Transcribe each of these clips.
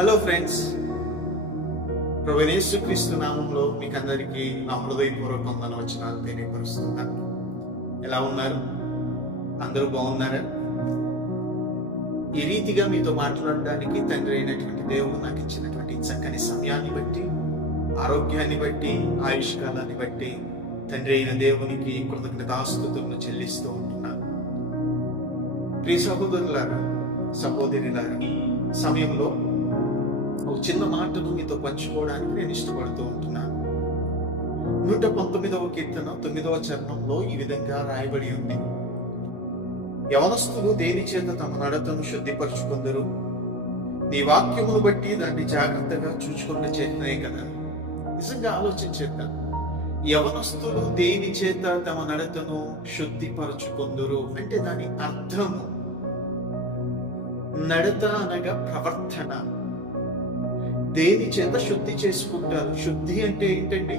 Hello friends, ప్రభువైన యేసుక్రీస్తు నామంలో మీకు అందరికీ నా హృదయపూర్వక వందనాలు తెలియపరుస్తున్నాను. ఎలా ఉన్నారు? అందరూ బాగున్నారా? ఈ రీతిగా మీతో మాట్లాడడానికి తండ్రి అయినటువంటి దేవుడు నాకు ఇచ్చినటువంటి చక్కని సమయాన్ని బట్టి, ఆరోగ్యాన్ని బట్టి, ఆయుష్కాలాన్ని బట్టి తండ్రి అయిన దేవునికి కృతజ్ఞతాస్తుతులను చెల్లిస్తూ ఉంటున్నాను. ప్రియ సహోదరులారా, సహోదరులారా, ఈ సమయంలో ఒక చిన్న మాటను మీతో పంచుకోవడానికి నేను ఇష్టపడుతూ ఉంటున్నాను. 119వ కీర్తన 9వ చరణంలో ఈ విధంగా రాయబడి ఉంది: యవనస్తులు దేని చేత తమ నడతను శుద్ధిపరచుకుందరు, నీ వాక్యమును బట్టి దాన్ని జాగ్రత్తగా చూచుకున్న చేతనే కదా. నిజంగా ఆలోచించేద్దాం. యవనస్తులు దేని చేత తమ నడతను శుద్ధిపరచుకుందరు అంటే దాని అర్థము, నడత అనగా ప్రవర్తన. దేని చేత శుద్ధి చేసుకుంటారు? శుద్ధి అంటే ఏంటండి?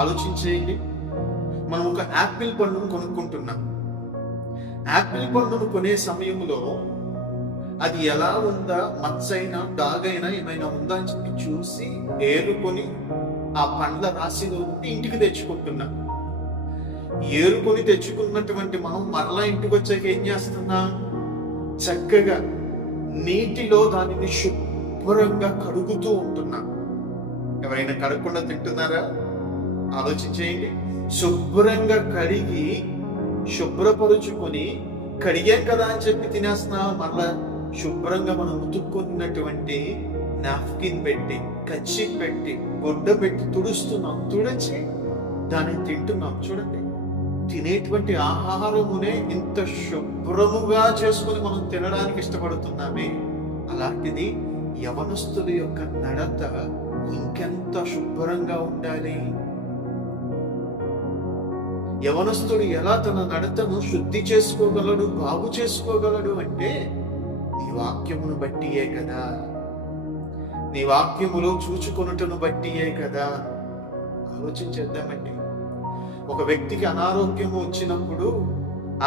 ఆలోచించేయండి. మనం ఒక యాపిల్ పండును కొనుక్కుంటున్నాం. యాపిల్ పండును కొనే సమయంలో అది ఎలా ఉందా, మచ్చైనా డాగైనా ఏమైనా ఉందా అని చెప్పి చూసి ఏరుకొని ఆ పండ్ల రాశిలో ఉండి ఇంటికి తెచ్చుకుంటున్నాం. ఏరుకొని తెచ్చుకున్నటువంటి మనం మరలా ఇంటికి వచ్చాక ఏం చేస్తున్నాం? చక్కగా నీటిలో దానిని శుభ్రంగా కడుగుతూ ఉంటున్నాం. ఎవరైనా కడగకుండా తింటున్నారా? ఆలోచించేయండి. శుభ్రంగా కడిగి శుభ్రపరుచుకొని కడిగాం కదా అని చెప్పి తినేస్తున్నాం. మళ్ళా శుభ్రంగా మనం ఉతుక్కున్నటువంటి నాప్కిన్ పెట్టి, కచ్చి పెట్టి, గుడ్డ పెట్టి తుడుస్తున్నాం. తుడిచి దాన్ని తింటున్నాం. చూడండి, తినేటువంటి ఆహారమునే ఇంత శుభ్రముగా చేసుకొని మనం తినడానికి ఇష్టపడుతున్నామే. అలాంటిది యవనస్తుల యొక్క నడత ఇంకెంత శుభ్రంగా ఉండాలి. యవనస్తుడు ఎలా తన నడతను శుద్ధి చేసుకోగలడు, బాగు చేసుకోగలడు అంటే నీ వాక్యమును బట్టియే కదా, నీ వాక్యములో చూచుకొనుటను బట్టియే కదా. ఆలోచించేద్దామండి. ఒక వ్యక్తికి అనారోగ్యము వచ్చినప్పుడు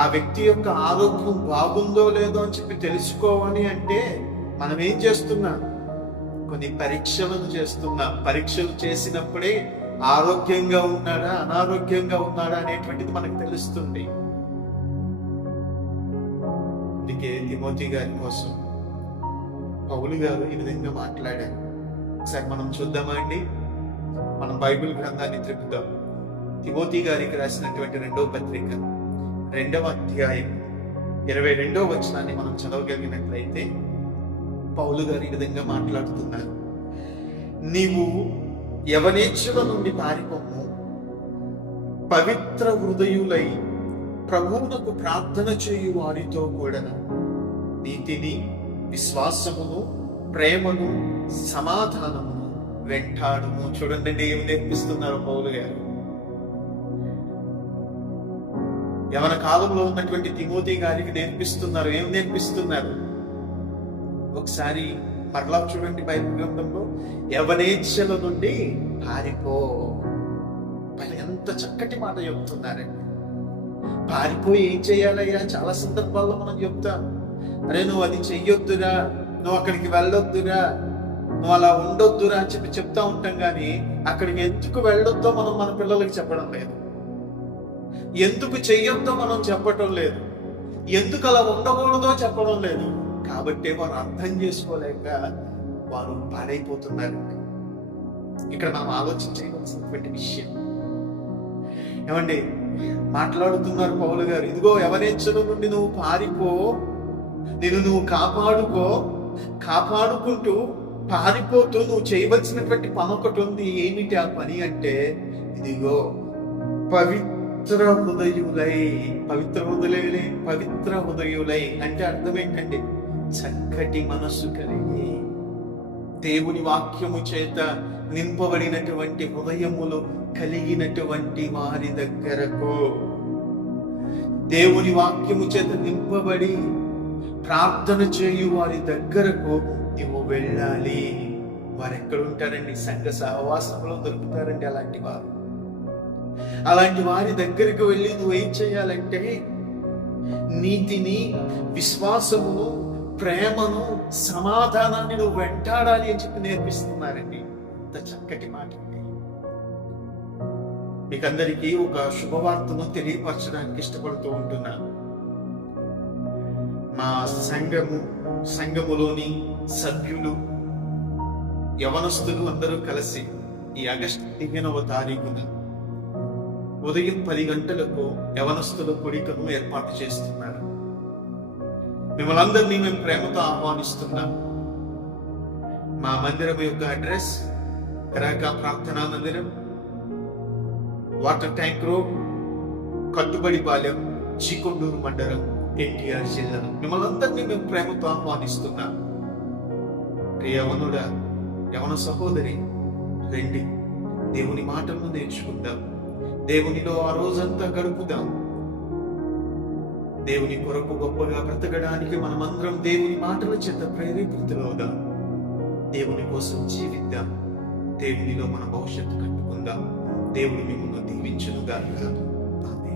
ఆ వ్యక్తి యొక్క ఆరోగ్యం బాగుందో లేదో అని చెప్పి తెలుసుకోవాలి అంటే మనం ఏం చేస్తున్నాం? కొన్ని పరీక్షలను చేస్తున్నాం. పరీక్షలు చేసినప్పుడే ఆరోగ్యంగా ఉన్నాడా, అనారోగ్యంగా ఉన్నాడా అనేటువంటిది మనకు తెలుస్తుంది. అందుకే తిమోతి గారి కోసం పౌలు గారు ఈ విధంగా మాట్లాడారు. ఒకసారి మనం చూద్దామా అండి? మనం బైబిల్ గ్రంథాన్ని త్రిపుదాం. తిమోతి గారికి రాసినటువంటి 2వ పత్రిక 2వ అధ్యాయం 22వ వచనాన్ని మనం చదవగలిగినట్లయితే పౌలు గారు ఈ విధంగా మాట్లాడుతున్నారు: నీవు యవనేచ్ఛల నుండి పారిపోము, పవిత్ర హృదయులై ప్రభువునకు ప్రార్థన చేయు వారితో కూడా నీతిని, విశ్వాసమును, ప్రేమను, సమాధానమును వెంటాడుము. చూడండి ఏమి నేర్పిస్తున్నారు పౌలు గారు. యవన కాలంలో ఉన్నటువంటి తిమోతి గారికి నేర్పిస్తున్నారు. ఏం నేర్పిస్తున్నారు? ఒకసారి మరలా చూడండి బైబిల్ గ్రంథంలో, యవనేచ్ఛల నుండి పారిపో. ఎంత చక్కటి మాట చెప్తున్నారండి. పారిపోయి ఏం చేయాలయ్యా? చాలా సందర్భాల్లో మనం చెప్తాం, అరే నువ్వు అది చెయ్యొద్దురా, నువ్వు అక్కడికి వెళ్ళొద్దురా, నువ్వు అలా ఉండొద్దురా అని చెప్పి చెప్తా ఉంటాం. కానీ అక్కడికి ఎందుకు వెళ్ళొద్దో మనం మన పిల్లలకి చెప్పడం లేదు, ఎందుకు చెయ్యొద్దో మనం చెప్పటం లేదు, ఎందుకు అలా ఉండకూడదో చెప్పడం లేదు. కాబట్టి వారు అర్థం చేసుకోలేక వారు పాడైపోతున్నారు. ఇక్కడ మనం ఆలోచించవలసినటువంటి విషయం ఏమండి? మాట్లాడుతున్నారు పౌలు గారు, ఇదిగో యవనేచ్ఛల నుండి నువ్వు పారిపో, నువ్వు కాపాడుకుంటూ పారిపోతూ నువ్వు చేయవలసినటువంటి పని ఒకటి ఉంది. ఏమిటి ఆ పని అంటే, ఇదిగో పవిత్ర హృదయులై అంటే అర్థం ఏంటండి? చక్కటి మనస్సు కలిగి, దేవుని వాక్యము చేత నింపబడినటువంటి హృదయములు కలిగినటువంటి వారి దగ్గరకు, దేవుని వాక్యము చేత నింపబడి ప్రార్థన చేయు వారి దగ్గరకు నువ్వు వెళ్ళాలి. వారు ఎక్కడుంటారండి? సంఘ సహవాసంలో దొరుకుతారండి అలాంటి వారు. అలాంటి వారి దగ్గరకు వెళ్ళి నువ్వేం చేయాలంటే నీతిని, విశ్వాసమును, ప్రేమను, సమాధానాన్ని నువ్వు వెంటాడాలి అని చెప్పి నేర్పిస్తున్నారండి. ఎంత చక్కటి మాట అండి. మీకందరికీ ఒక శుభవార్తను తెలియపరచడానికి ఇష్టపడుతూ ఉంటున్నాను. మా సంఘములోని సభ్యులు, యవనస్తులు అందరూ కలిసి ఈ ఆగస్టు 15వ తారీఖున ఉదయం 10 గంటలకు యవనస్తుల కూడికను ఏర్పాటు చేస్తున్నారు. మిమ్మల్ని అందరినీ మేము ప్రేమతో ఆహ్వానిస్తున్నాం. మా మందిరం యొక్క అడ్రస్ కరాకా ప్రార్థనా మందిరం, వాటర్ ట్యాంక్ రోడ్, కట్టుబడిపాలెం, చీకొండూరు మండలం, ఎన్టీఆర్ జిల్లా. మిమ్మల్ని అందరినీ మేము ప్రేమతో ఆహ్వానిస్తున్నాం. యవనుడా, యవన సహోదరి, రండి, దేవుని మాటలను నేర్చుకుందాం. దేవునిలో ఆ రోజంతా గడుపుదాం. దేవుని కొరకు గొప్పగా బ్రతకడానికి మనమందరం దేవుని మాటల చేత ప్రేరేపితులవుదాం. దేవుని కోసం జీవిద్దాం. దేవునిలో మన భవిష్యత్తు కట్టుకుందాం. దేవుని మిమ్మల్ని దీవించునుగాక. ఆమేన్.